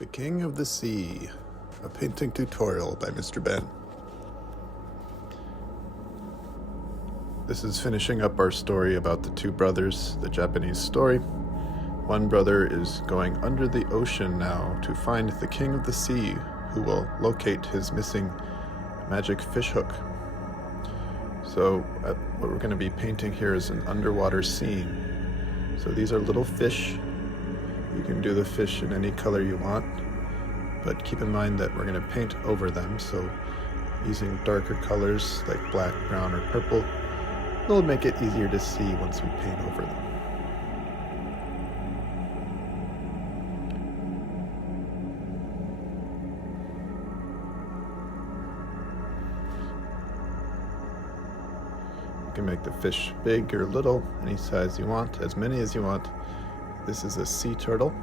The King of the Sea, a painting tutorial by Mr. Ben. This is finishing up our story about the two brothers, the Japanese story. One brother is going under the ocean now to find the King of the Sea, who will locate his missing magic fishhook. So what we're going to be painting here is an underwater scene. So these are little fish. You can do the fish in any color you want, but keep in mind that we're going to paint over them, so using darker colors like black, brown, or purple will make it easier to see once we paint over them. You can make the fish big or little, any size you want, as many as you want. This is a sea turtle.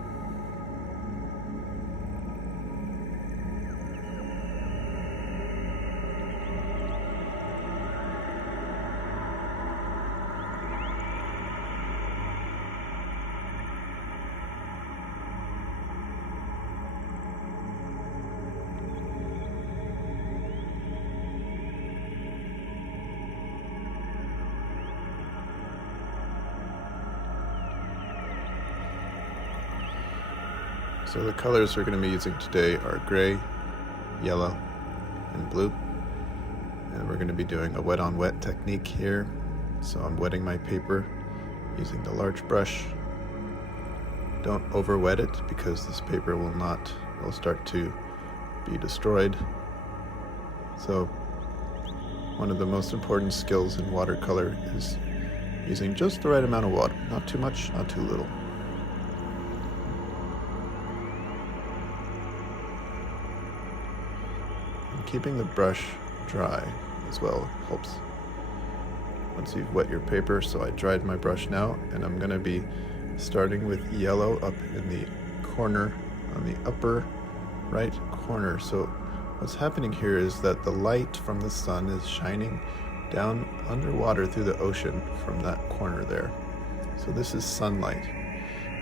So the colors we're going to be using today are gray, yellow, and blue. And we're going to be doing a wet-on-wet technique here. So I'm wetting my paper using the large brush. Don't over-wet it because this paper will start to be destroyed. So one of the most important skills in watercolor is using just the right amount of water. Not too much, not too little. Keeping the brush dry as well helps once you've wet your paper. So I dried my brush now, and I'm going to be starting with yellow up in the corner, on the upper right corner. So what's happening here is that the light from the sun is shining down underwater through the ocean from that corner there. So this is sunlight.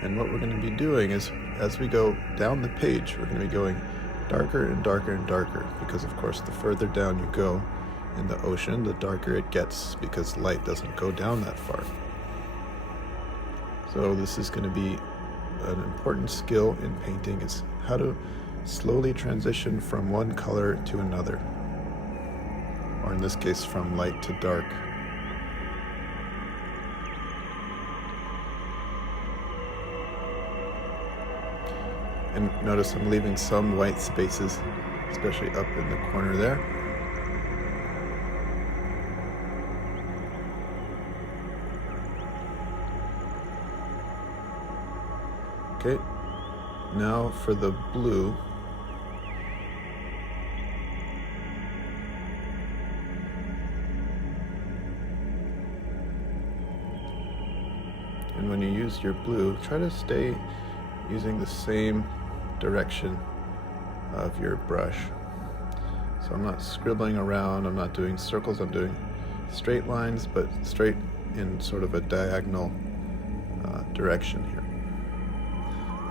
And what we're going to be doing is, as we go down the page, we're going to be going darker and darker and darker, because of course the further down you go in the ocean, the darker it gets, because light doesn't go down that far. So this is going to be an important skill in painting, is how to slowly transition from one color to another, or in this case from light to dark. And notice I'm leaving some white spaces, especially up in the corner there. Okay, now for the blue. And when you use your blue, try to stay using the same direction of your brush. So I'm not scribbling around, I'm not doing circles, I'm doing straight lines, but straight in sort of a diagonal direction here.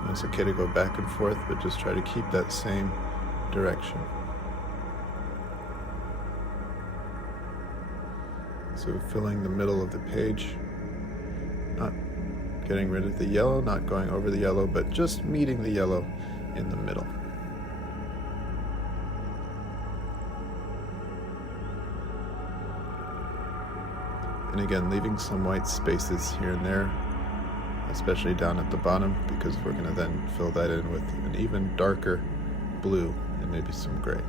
And it's okay to go back and forth, but just try to keep that same direction. So filling the middle of the page, not getting rid of the yellow, not going over the yellow, but just meeting the yellow in the middle. And again, leaving some white spaces here and there, especially down at the bottom, because we're going to then fill that in with an even darker blue and maybe some gray.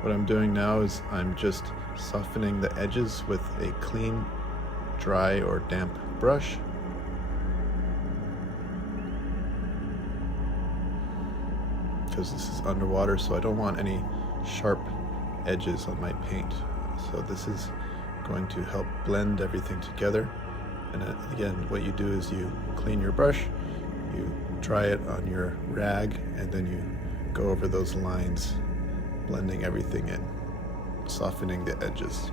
What I'm doing now is I'm just softening the edges with a clean, dry or damp brush. Because this is underwater, so I don't want any sharp edges on my paint. So this is going to help blend everything together. And again, what you do is you clean your brush, you dry it on your rag, and then you go over those lines, blending everything in, softening the edges.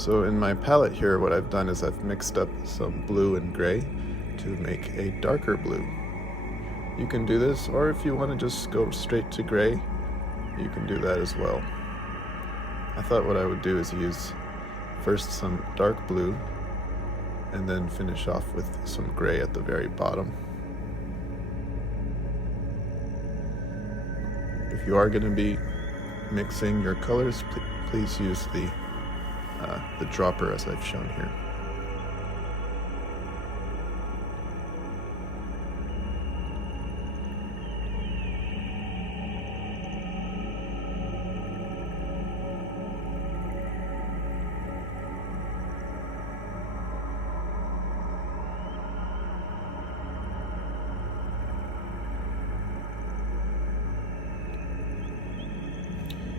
So in my palette here, what I've done is I've mixed up some blue and gray to make a darker blue. You can do this, or if you want to just go straight to gray, you can do that as well. I thought what I would do is use first some dark blue and then finish off with some gray at the very bottom. If you are going to be mixing your colors, please use the dropper as I've shown here.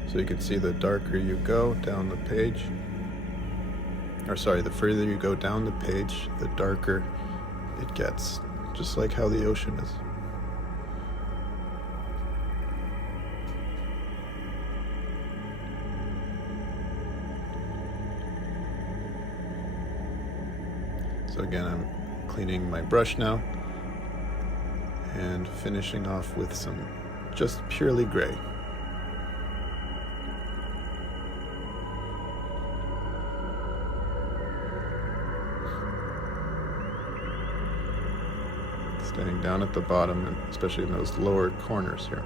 So you can see the darker you go down the page, or sorry, the further you go down the page, the darker it gets, just like how the ocean is. So again, I'm cleaning my brush now and finishing off with some just purely gray. Staying down at the bottom, and especially in those lower corners here.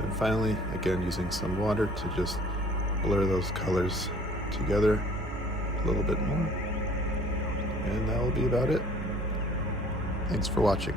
And finally, again, using some water to just blur those colors together a little bit more. And that will be about it. Thanks for watching.